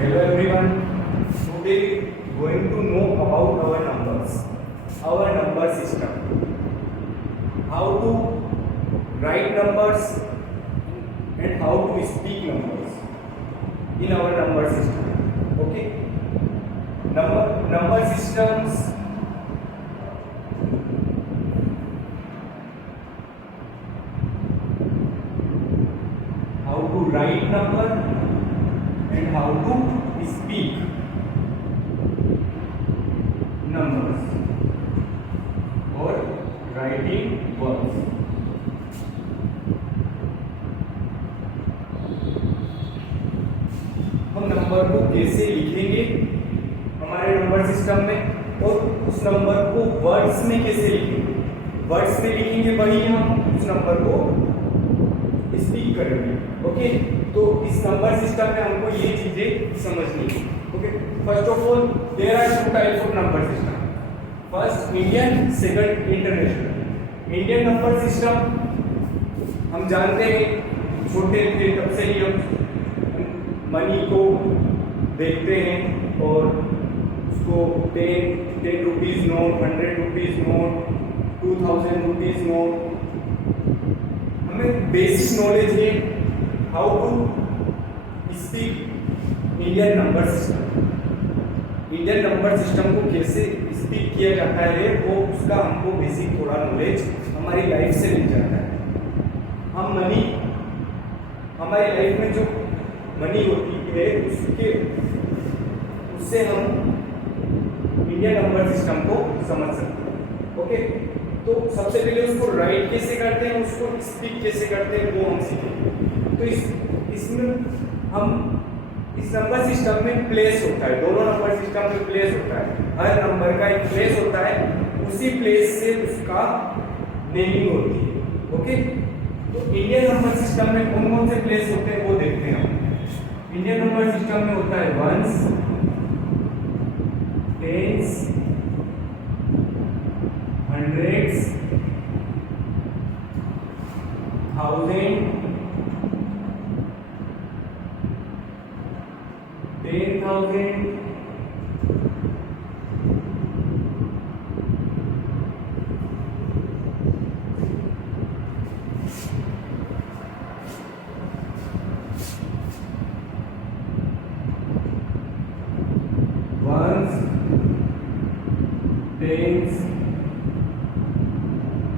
Hello everyone. Today going to know about our numbers, our number system. How to write numbers and how to speak numbers in our number system. Okay. Number systems. How to write number and how to speak numbers or writing words. हम number को कैसे लिखेंगे हमारे number system में और उस number को words में कैसे लिखेंगे, वर्ड्स में लिखेंगे वही हम उस नंबर को स्पीक करेंगे. ओके, तो इस नंबर सिस्टम में हमको ये चीजें समझनी है. Okay, first of all there are two types of number system. First Indian, second international. Indian number system हम जानते हैं, छोटे थे तब से ही हम मनी को देखते हैं और उसको 10 rupees note, 100 rupees note, 2000 rupees note, हमें बेसिक नॉलेज है how to speak Indian number system. Indian number system को कैसे स्पीक किया जाता है वो उसका हमको बेसिक थोड़ा नॉलेज हमारी लाइफ से मिल जाता है. हम मनी, हमारी लाइफ में जो मनी होती है उससे हम इंडियन नंबर सिस्टम को समझ सकते हैं. ओके, तो सबसे पहले उसको राइट कैसे करते हैं, उसको स्पीक कैसे करते हैं वो हम सीखेंगे. तो इसमें हम इस नंबर सिस्टम में प्लेस होता है, दोनों नंबर सिस्टम में प्लेस होता है. हर नंबर का एक प्लेस होता है, उसी प्लेस से उसका नेमिंग होती है. ओके, तो इंडियन नंबर सिस्टम में कौन कौन से प्लेस होते हैं वो देखते हैं हम. इंडियन नंबर सिस्टम में होता है ones, tens, hundreds, thousand, 10,000, ones, tens,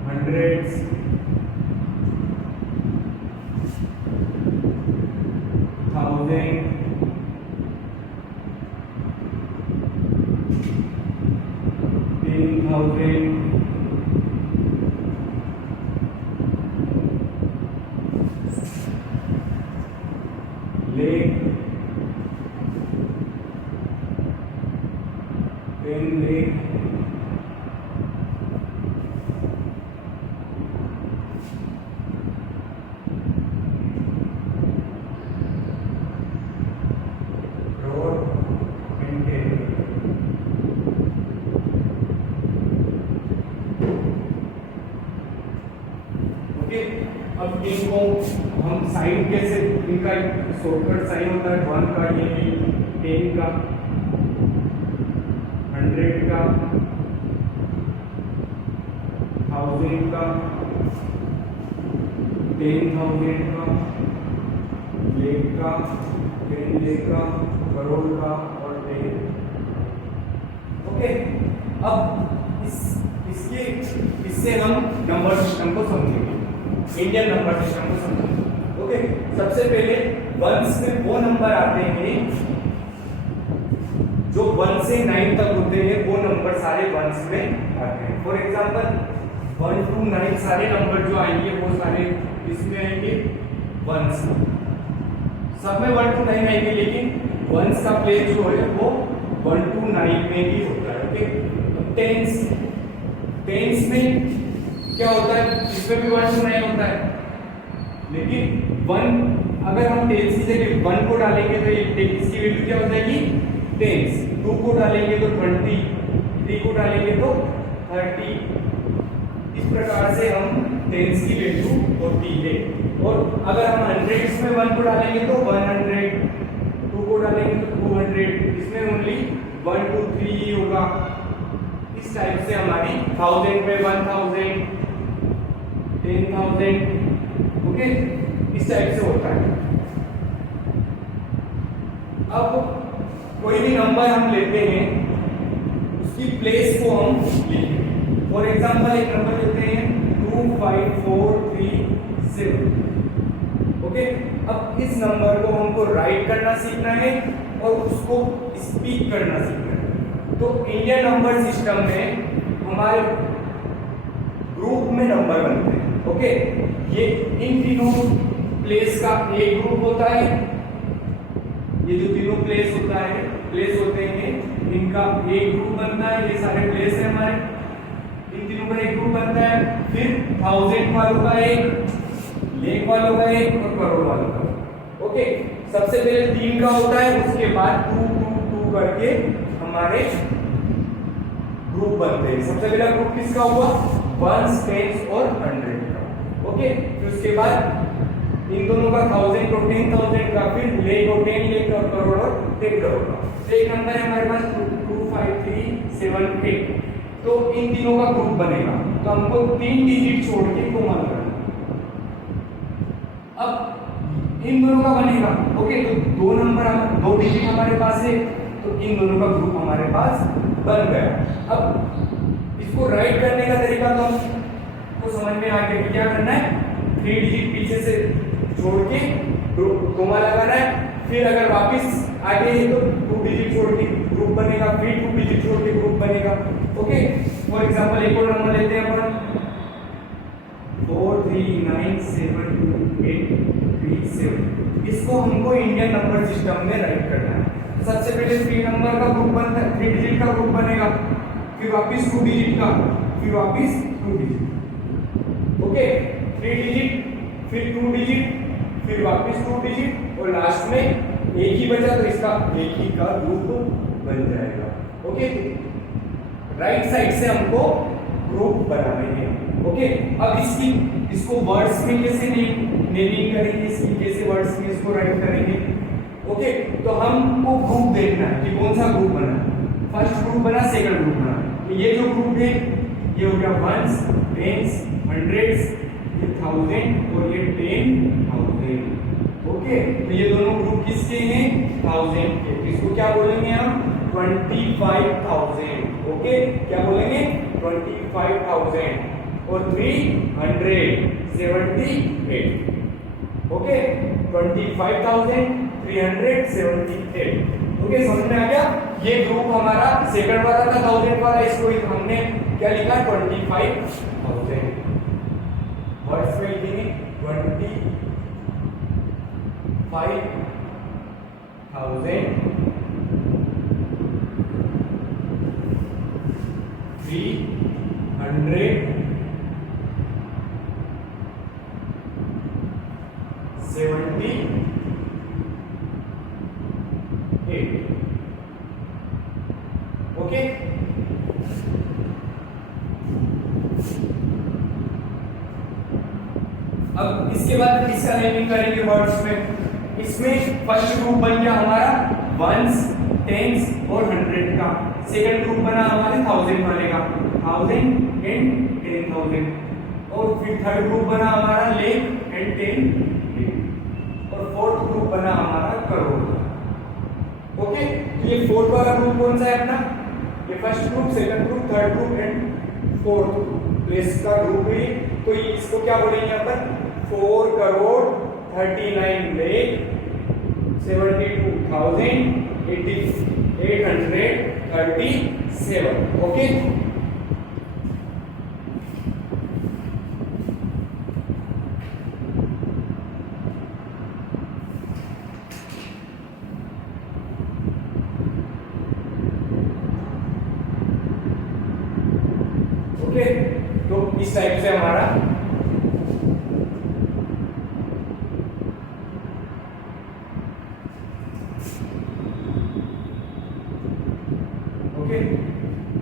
hundreds, thousand, 10,000, lakh, 10 lakh, crore and 10. अब इनको हम साइन कैसे, इनका शॉर्टकट साइन होता है 1 का, ये 10 का, 100 का, 1000 का, 10,000 का, लाख का, 10 लाख का, करोड़ का और 10. ओके, अब इससे हम नंबर सिस्टम को समझेंगे, इंडियन नंबर सिस्टम को समझेंगे. ओके, सबसे पहले वंस में वो नंबर आते हैं जो 1 से 9 तक होते हैं, वो नंबर सारे वंस में आते हैं. फॉर एग्जांपल 1 to 9 सारे नंबर जो आएंगे वो सारे इसमें आएंगे वंस. सब में 1 to 9 आएंगे, लेकिन वंस का प्लेस जो है वो 1 to 9 में ही होता है. ओके, टेंस में क्या होता है, इसमें भी 1 to 9 होता है, लेकिन 1 अगर हम टेंस की जगह 1 को डालेंगे तो ये इसकी वैल्यू क्या हो जाएगी टेंस. 2 को डालेंगे तो 20, 3 को डालेंगे तो 30. इस प्रकार से हम टेंस की वैल्यू होती है. और अगर हम हंड्रेड्स में 1 को डालेंगे तो 100, 2 को डालेंगे तो इसमें ओनली 1 2 3 ही होगा। इस टाइप से हमारी 1000 में 1000, 10,000, ओके, इस टाइप से होता है। अब कोई भी नंबर हम लेते हैं उसकी प्लेस को हम लिखें। फॉर एग्जांपल एक नंबर लेते हैं 25437, ओके। अब इस नंबर को हमको राइट करना सीखना है और उसको स्पीक करना सीखना है। तो इंडियन नंबर सिस्टम में हमारे ग्रुप में नंबर बनते हैं, ओके। ये इन तीनों प्लेस का एक ग्रुप होता है, ये जो तीनों प्लेस होता है, प्लेस होते हैं, इनका एक ग्रुप बनता है। ये सारे प्लेस है हमारे, इन तीनों का एक ग्रुप बनता है। फिर 1000 वालों का एक, लेख वालों का एक और करोड़ वालों का, ओके। सबसे पहले 3 का होता है, उसके बाद 2 2 2 करके हमारे ग्रुप बनते हैं। सबसे पहला ग्रुप किसका हुआ? 1s, 10s और 100 का, ओके। फिर उसके बाद इन दोनों का 1000 को 10,000 का, फिर लेख को 10 लेख और करोड़ और 10 करोड़ का। तो एक नंबर है हमारे पास 25378, तो इन तीनों का ग्रुप बनेगा। तो हमको 3 डिजिट छोड़ के इनको मान करना। अब इन दोनों का बनेगा, ओके। तो 2 नंबर, 2 डिजिट हमारे पास है, तो इन दोनों का ग्रुप हमारे पास बन गया। अब इसको राइट करने का तरीका तो हमको समझ में आ गया कि क्या करना है। 3 डिजिट पीछे से छोड़ के कोमा लगाना है, फिर अगर वापस आगे है तो 2 डिजिट छोड़ के ग्रुप बनेगा, फिर 2 डिजिट छोड़ के ग्रुप बनेगा, ओके। फॉर एग्जांपल एक और नंबर लेते हैं अपन 439728337, इसको हमको इंडियन नंबर सिस्टम में राइट करना है। सबसे पहले 3 नंबर का ग्रुप बनता है, 3 डिजिट का ग्रुप बनेगा, फिर वापस 2 डिजिट का, फिर वापस 2 डिजिट, ओके। 3 डिजिट, फिर 2 डिजिट, फिर वापस 2 डिजिट और लास्ट में एक ही बचा, तो इसका एक ही का ग्रुप बन जाएगा, ओके। राइट साइड से हमको ग्रुप बनाने हैं, ओके। अब इसको वर्ड्स में कैसे नेमिंग करेंगे, इसकी कैसे वर्ड्स में इसको राइट करेंगे, ओके। तो हमको ग्रुप देखना है कि कौन सा ग्रुप बना, फर्स्ट ग्रुप बना, सेकंड ग्रुप बना। तो ये जो ग्रुप है ये हो गया 1s, 10s, 100s, ये 1000 और ये 10,000, ओके। तो ये दोनों ग्रुप किसके हैं? 1000 के। इसको क्या बोलेंगे हम? 25,000, ओके। क्या बोलेंगे? 25,000 और 378, ओके। 25,378, ओके। समझ में आ गया? ये ग्रुप हमारा सेकंड वाला था 1000 वाला, इसको हमने क्या लिखा? 25,000। वर्ड्स में लिखेंगे 25,000 378, ओके। अब इसके बाद इसका नेमिंग करेंगे वर्ड्स में। इसमें फर्स्ट ग्रुप बन गया हमारा 1s, 10s और 100 का। सेकंड ग्रुप बना हमारे 1000 वाले का, 1000 एंड 10,000। और फिर थर्ड ग्रुप बना हमारा लेख एंड 10 और फोर्थ ग्रुप बना हमारा करोड़, ओके। तो ये फोर्थ वाला ग्रुप कौन सा है अपना? ये first group, second group, third group and fourth place का ग्रुप है। तो इसको क्या बोलेंगे अपन? 4 करोड़ 39 लाख 72,837, ओके। ओके, तो इस टाइप से हमारा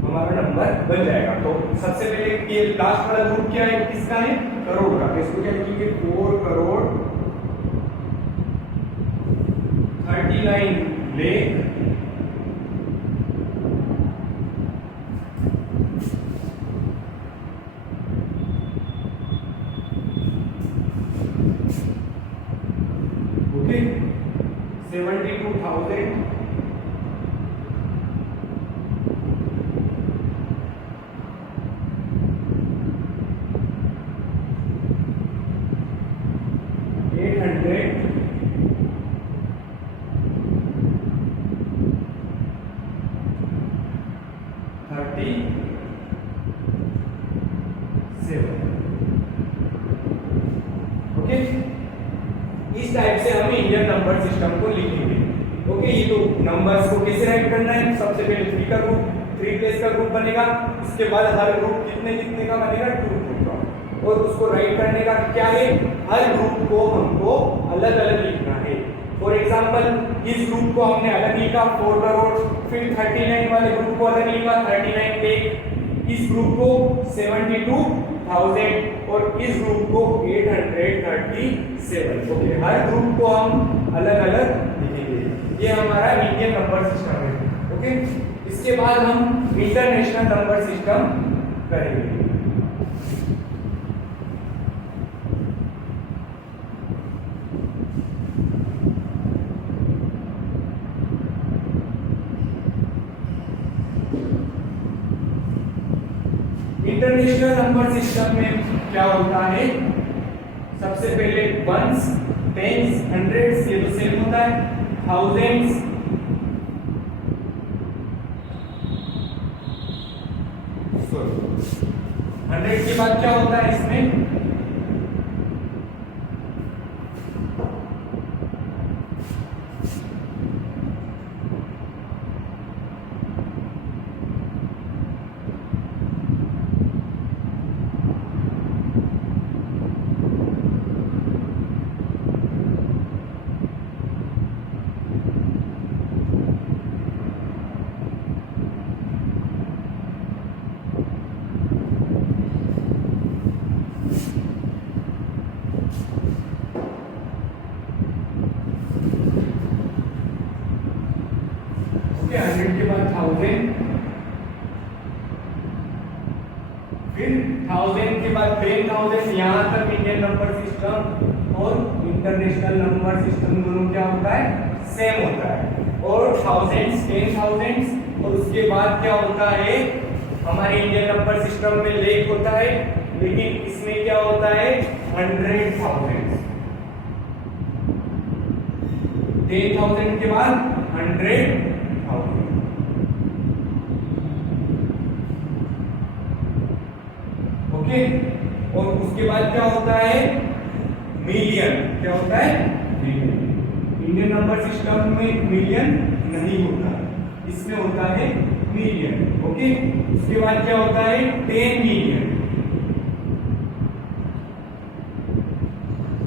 हमारा नंबर बन जाएगा। तो सबसे पहले ये लास्ट वाला ग्रुप क्या है? किसका है? करोड़ का। इसको क्या लिखेंगे? 4 करोड़ 39 लाख 72,000 ओके, इस टाइप से हम इंडियन नंबर सिस्टम को लिखेंगे। ओके, ये तो नंबर्स को कैसे राइट करना है, सबसे पहले 3 का ग्रुप, 3 प्लेस का ग्रुप बनेगा, उसके बाद हर ग्रुप कितने कितने का बनेगा, 2 ग्रुप का, और उसको राइट करने का क्या है, हर ग्रुप को हमको अलग अलग लिखना है। फॉर एग्जांपल इस ग्रुप को हमने अलग लिखा 4 करोड़, फिर 39 वाले ग्रुप को अलग लिखा 39 लाख, इस ग्रुप को 72,000 और इस ग्रुप को 837। ओके, हर ग्रुप को हम अलग अलग लिखेंगे। ये हमारा इंडियन नंबर सिस्टम है। ओके, इसके बाद हम इंटरनेशनल नंबर सिस्टम करेंगे। इंटरनेशनल नंबर सिस्टम में क्या होता है, सबसे पहले वंस, टेंस, हंड्रेड्स, ये तो सेम होता है, थाउजेंड्स, हंड्रेड के बाद क्या होता है इसमें, ओके, 100 के बाद 1000, फिर 1000 के बाद 10,000। यहाँ तक इंडियन नंबर सिस्टम और इंटरनेशनल नंबर सिस्टम दोनों क्या होता है, सेम होता है। और थाउजेंड्स, 10,000 और उसके बाद क्या होता है, हमारे इंडियन नंबर सिस्टम में लेख होता है, लेकिन इसमें क्या होता है 100,000। 10,000 के बाद 100,000। ओके, और उसके बाद क्या होता है, मिलियन। क्या होता है, मिलियन। इंडियन नंबर सिस्टम में मिलियन नहीं होता, इसमें होता है मिलियन। ओके, उसके बाद क्या होता है 10 मिलियन,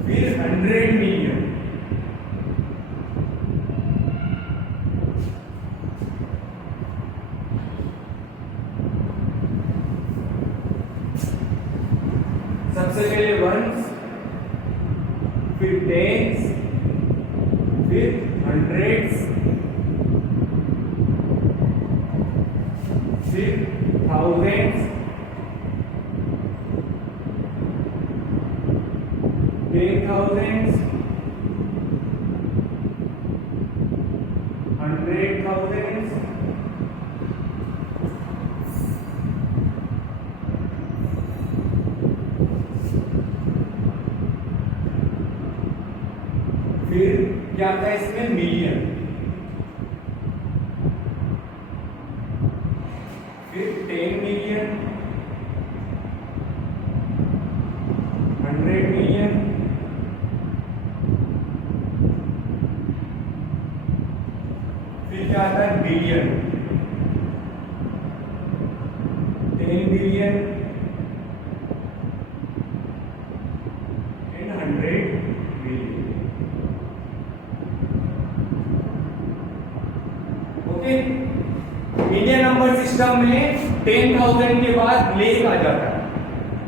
फिर 100 मिलियन, सबसे पहले वंस, फिर टेंस, फिर हंड्रेड्स, फिर थाउजेंड्स, 10,000, 100,000, फिर क्या आता है इसमें मिलियन, फिर 10 मिलियन, 100 मिलियन, फिर क्या आता है billion, 10 billion and 100 billion. Okay, Indian number system में 10,000 के बाद लेख आ जाता है,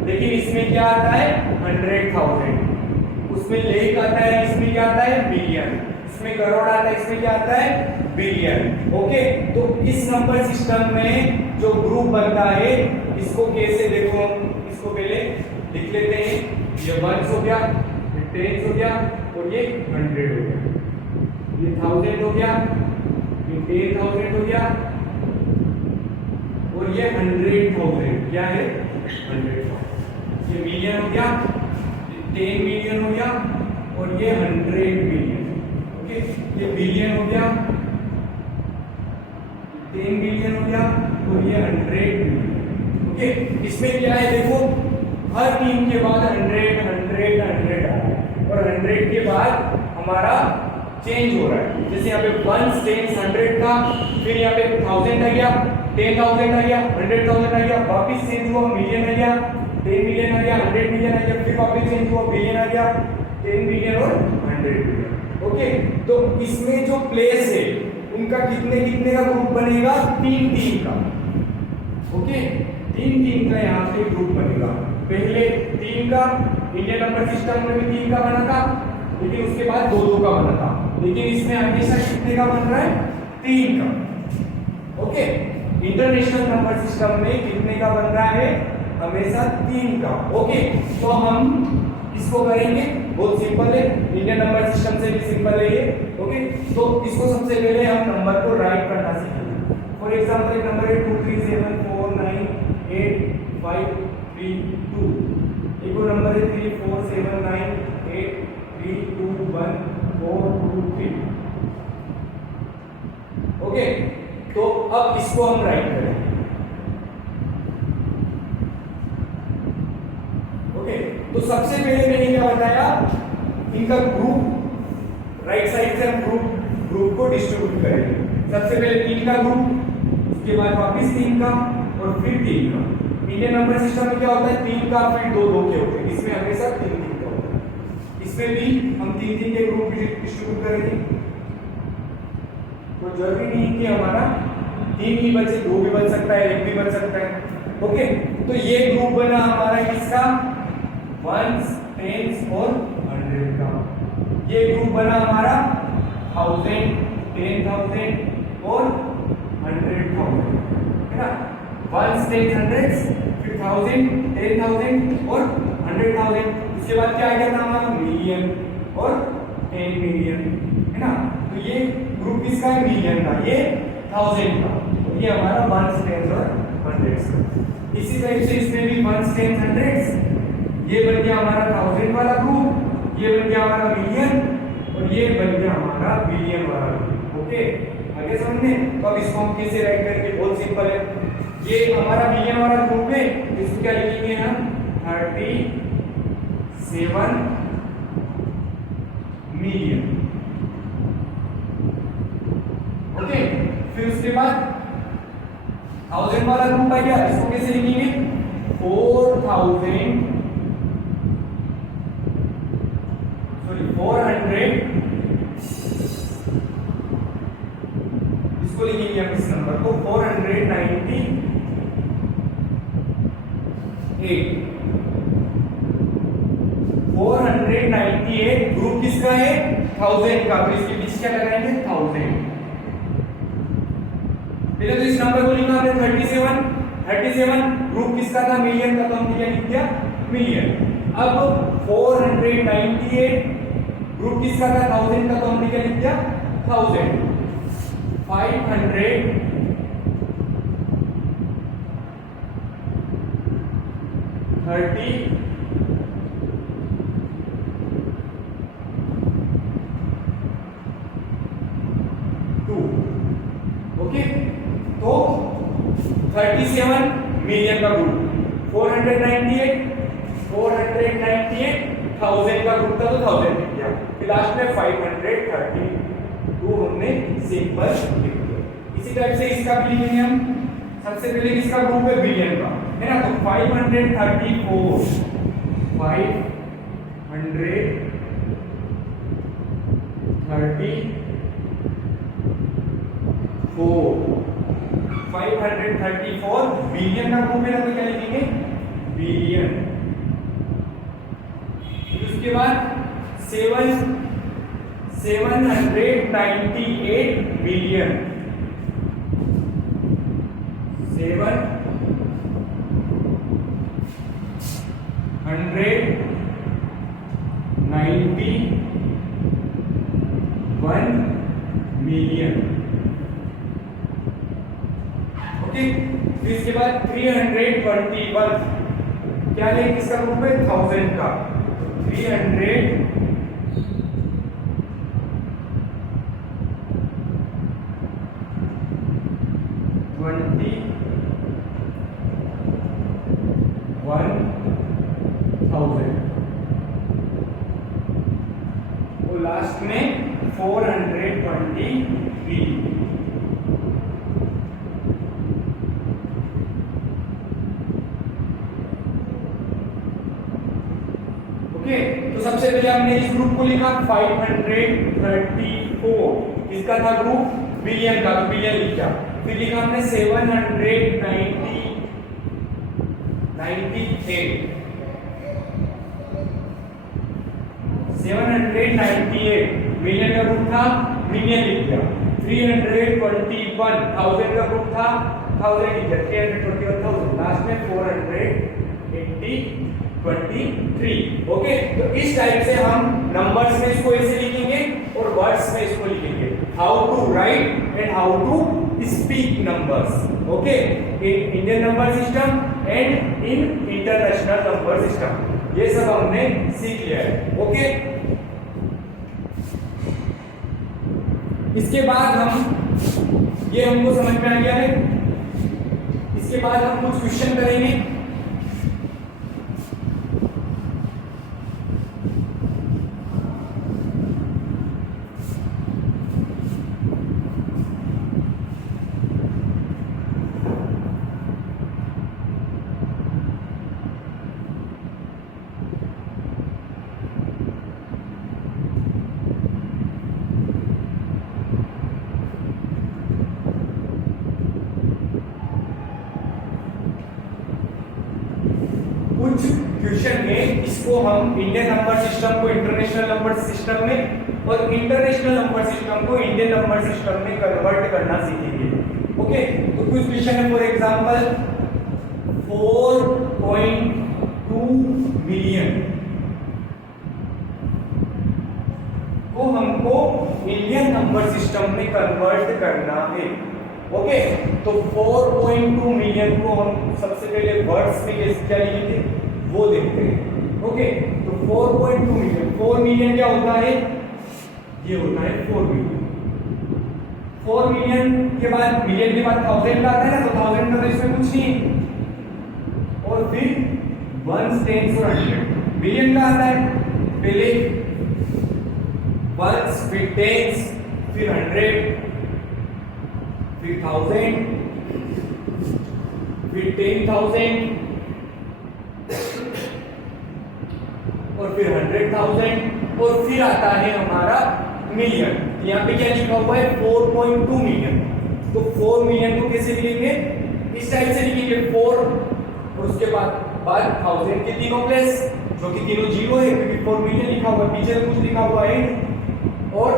लेकिन इसमें क्या आता है 100,000, उसमें लेख आता है, इसमें क्या आता है बिलियन, इसमें करोड़ आता है, इसमें क्या आता है बिलियन। ओके, तो इस नंबर सिस्टम में जो ग्रुप बनता है, इसको कैसे देखो, इसको पहले लिख लेते हैं, ये 1 हो गया, ये 10 हो गया और ये 100 हो गया। ये 1000 हो गया, ये 10,000 हो गया, और ये 100,000 क्या है 100,000। ये मिलियन हो गया, ये 10 मिलियन हो गया, और ये 100 मिलियन। ओके, ये बिलियन हो गया, 10 मिलियन हो गया, और ये 100 मिलियन। ओके, इसमें क्या है देखो, हर 3 के बाद 100 100 100 आ रहा है, और 100 के बाद हमारा चेंज हो रहा है। जैसे यहाँ पे 1 टेंस 100 था, फिर यहाँ पे 1000 आ गया, 10,000 आ गया, 100,000 आ गया, वापिस चेंज हुआ मिलियन आ गया, 10 मिलियन आ गया, 100 मिलियन आ गया, फिर वापिस चेंज हुआ बिलियन आ गया, 10 मिलियन और 100 मिलियन। ओके, तो इसमें जो प्लेस है उनका कितने कितने का ग्रुप बनेगा, 3 का। ओके, 3 का यहाँ पे ग्रुप बनेगा। पहले 3 का इंडियन नंबर सिस्टम में भी 3 का बना था, लेकिन उसके बाद 2 का बना था, लेकिन इसमें हमेशा कितने का बन रहा है, 3 का। ओके, इंटरनेशनल नंबर सिस्टम में कितने का बन रहा है, हमेशा 3 का। ओके, तो हम इसको करेंगे, बहुत सिंपल है, इंडियन नंबर सिस्टम से भी सिंपल है ये। ओके, तो इसको सबसे पहले हम नंबर को राइट करना सीखेंगे। फॉर एग्जांपल एक नंबर है 237498532, एक और नंबर है 3479832143। ओके, तो अब इसको हम राइट करेंगे। ओके, तो सबसे पहले मैंने क्या बताया, इनका ग्रुप राइट साइड से हम ग्रुप को डिस्ट्रीब्यूट करेंगे। सबसे पहले 3 का ग्रुप, उसके बाद वापस 3 का, और फिर 3 का। इंडियन नंबर सिस्टम में क्या होता है, 3 का फिर 2 के होते हैं, इसमें हमेशा 3 का होता है। इसमें भी हम 3 के ग्रुप डिस्ट्रीब्यूट करेंगे। तो जरूरी नहीं कि हमारा 3 ही बचे, 2 भी बच सकता है, 1 भी बच सकता है। ओके, तो ये ग्रुप बना हमारा किसका, 1s 10s और 100 का। ये ग्रुप बना हमारा 1000 10,000 और 100,000, है ना। 1s 10s 100s, फिर 1000 10,000 और 100,000। उसके बाद क्या आ गया था हमारा, मिलियन और 10 मिलियन, है ना। तो ये ग्रुप किसका है, मिलियन का, ये 1000 का, ये हमारा 1s 10s और 100s। इसी टाइप से इसमें भी 1s 10s 100s, ये बन गया हमारा 1000 वाला ग्रुप, ये बन गया हमारा मिलियन, और ये बन गया हमारा बिलियन वाला ग्रुप। ओके, आगे समझने। तो अब इसको हम कैसे राइट करेंगे, बहुत सिंपल है। ये हमारा बिलियन वाला ग्रुप है, इसको क्या लिखेंगे हम, 37 मिलियन। ओके, फिर उसके बाद 1000 वाला ग्रुप आ गया, इसको कैसे लिखेंगे, 400, इसको लिखेंगे हम इस नंबर को 498। 498 ग्रुप किसका है, 1000 का, तो इसके पीछे क्या लगाएंगे, 1000। पहले तो इस नंबर को लिखा हमने 37 ग्रुप किसका था, मिलियन का, तो हमने क्या लिख दिया, मिलियन। अब 498 ग्रुप किसका था, 1000 का, तो हमने क्या लिख दिया, 1000। 532 ओके, तो 37 मिलियन का ग्रुप, 498 1000 का ग्रुप था, तो 1000 लिख दिया, फिर लास्ट में 532 हमने सिंपल लिख दिया। इसी टाइप से इसका भी लिखेंगे हम। सबसे पहले किसका ग्रुप है, बिलियन का, है ना। तो 534 534 बिलियन का ग्रुप है ना, तो क्या लिखेंगे, बिलियन। उसके बाद 798 बिलियन, 791 मिलियन। ओके, फिर इसके बाद 321 क्या है, किसका ग्रुप है, 1000 का। 321 1000 और लास्ट में 423। ओके, तो सबसे पहले हमने इस ग्रुप को लिखा 534, इसका था ग्रुप बिलियन का, तो बिलियन लिखा। फिर लिखा हमने 798 मिलियन का ग्रुप था, मिलियन लिख दिया। 321 1000 का ग्रुप था, 1000 लिख दिया। 321,000 लास्ट में 423। ओके, तो इस टाइप से हम नंबर्स में इसको ऐसे लिखेंगे और वर्ड्स में इसको लिखेंगे, how to write and how to speak numbers. Okay, in Indian number system and in international number system, ये सब हमने सीख लिया है। ओके, इसके बाद हम, ये हमको समझ में आ गया है। इसके बाद हम कुछ क्वेश्चन करेंगे। कुछ क्वेश्चन में इसको हम इंडियन नंबर सिस्टम को इंटरनेशनल नंबर सिस्टम में और इंटरनेशनल नंबर सिस्टम को इंडियन नंबर सिस्टम में कन्वर्ट करना सीखेंगे। ओके, तो कुछ क्वेश्चन है, फॉर एग्जांपल 4.2 मिलियन को हमको इंडियन नंबर सिस्टम में कन्वर्ट करना है। ओके, तो 4.2 मिलियन को हम सबसे पहले वर्ड्स में क्या लिखेंगे वो देखते हैं। ओके, तो 4.2 मिलियन, 4 मिलियन क्या होता है, ये होता है 4 मिलियन। 4 मिलियन के बाद, मिलियन के बाद 1000 का आता है ना, तो 1000 का तो इसमें कुछ नहीं है। और फिर 1 10 और 100, मिलियन का आता है पहले 1 फिर 10 फिर 100 फिर 1000 फिर 10,000 और फिर 100,000 और फिर आता है हमारा मिलियन। यहाँ पे क्या लिखा हुआ है, 4.2 मिलियन। तो 4 मिलियन को कैसे लिखेंगे, इस टाइप से लिखेंगे 4 और उसके बाद 1000 के तीनों प्लेस, जो कि तीनों जीरो है क्योंकि 4 मिलियन लिखा हुआ है, पीछे कुछ लिखा हुआ है, और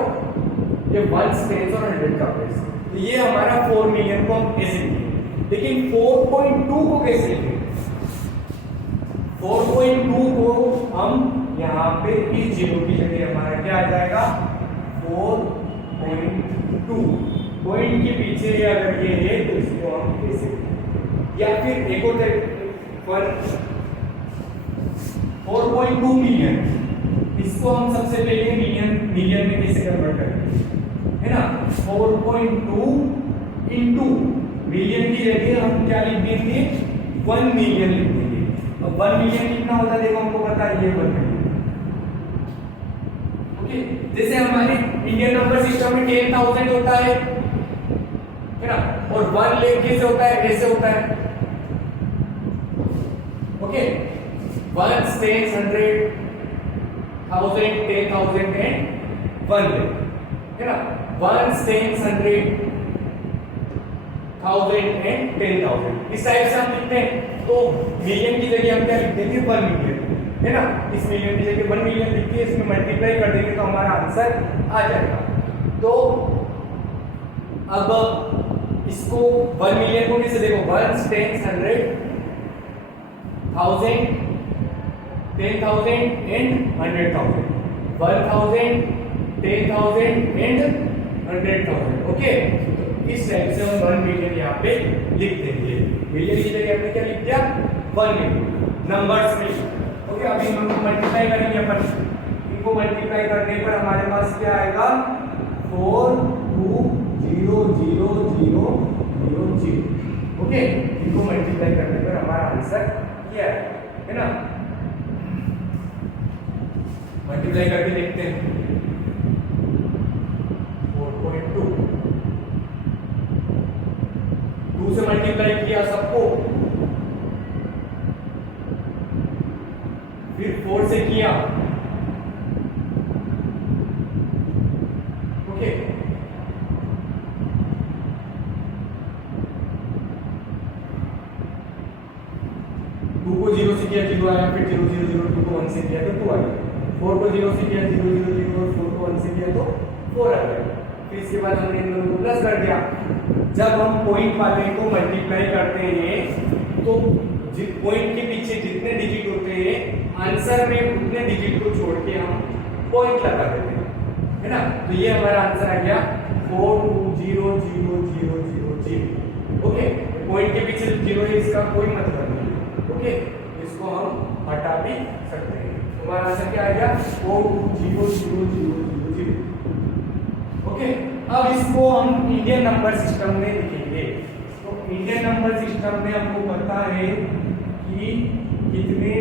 ये 1 10 और 100 का प्लेस। तो ये हमारा 4 मिलियन को हम ऐसे लिखेंगे। लेकिन 4.2 को कैसे लिखेंगे, 4.2 को हम यहाँ पे इस जीरो की जगह हमारा क्या आ जाएगा, 4.2 पॉइंट के पीछे अगर ये है तो इसको हम कैसे, या फिर एक और 4.2 मिलियन, इसको हम सबसे पहले मिलियन में कैसे कन्वर्ट करेंगे, है ना। 4.2 इंटू मिलियन की जगह हम क्या लिख देंगे, 1 मिलियन लिख देंगे। अब 1 मिलियन कितना होता है, देखो हमको पता है, ये 1 मिलियन। ओके, जैसे हमारे इंडियन नंबर सिस्टम में 10,000 होता है ना, और 1 लाख कैसे होता है, ऐसे होता है। ओके, 1 10 100 1000 10,000 एंड 1 लाख, है ना। 1 10 100 1000 एंड 10,000, इस टाइप से हम लिखते हैं। तो मिलियन की जगह हम क्या लिख देंगे, 1 मिलियन, है ना। इस मिलियन की जगह 1 मिलियन लिख के इसमें मल्टीप्लाई कर देंगे तो हमारा आंसर आ जाएगा। तो अब इसको 1 मिलियन को कैसे देखो, 1 10 100 1000 10,000 एंड 100,000, 10,000 10,000 एंड 100,000। ओके, तो इस टाइप से हम 1 मिलियन यहाँ पे लिख देंगे। मिलियन की जगह हमने क्या लिख दिया, 1 मिलियन नंबर्स में। ओके, अभी हम मल्टीप्लाई करेंगे अपन, इनको मल्टीप्लाई करने पर हमारे पास क्या आएगा, 42000000। ओके, इनको मल्टीप्लाई करने पर हमारा आंसर क्या है ना, मल्टीप्लाई करके देखते हैं। 4.2 2 से मल्टीप्लाई किया सबको, फिर 4 से किया। ओके, टू को 0 से किया 0 आया, फिर 0 0 0 2 को 1 से किया तो 2 आ गया, 4 को 0 से किया 0 0 0 और 4 को 1 से किया तो 4 आ गया। फिर इसके बाद हमने इन दोनों को प्लस कर दिया। जब हम पॉइंट वाले को मल्टीप्लाई करते हैं तो पॉइंट के पीछे जितने डिजिट होते हैं आंसर में उतने डिजिट को छोड़ के हम पॉइंट लगा देते हैं, है ना। तो ये हमारा आंसर आ गया 420000। ओके, पॉइंट के पीछे 0 है इसका कोई मतलब नहीं। ओके, इसको हम हटा भी सकते हैं। तो हमारा आंसर क्या आ गया, 420000। ओके, अब इसको हम इंडियन नंबर सिस्टम में लिखेंगे। तो इंडियन नंबर सिस्टम में हमको पता है कि कितने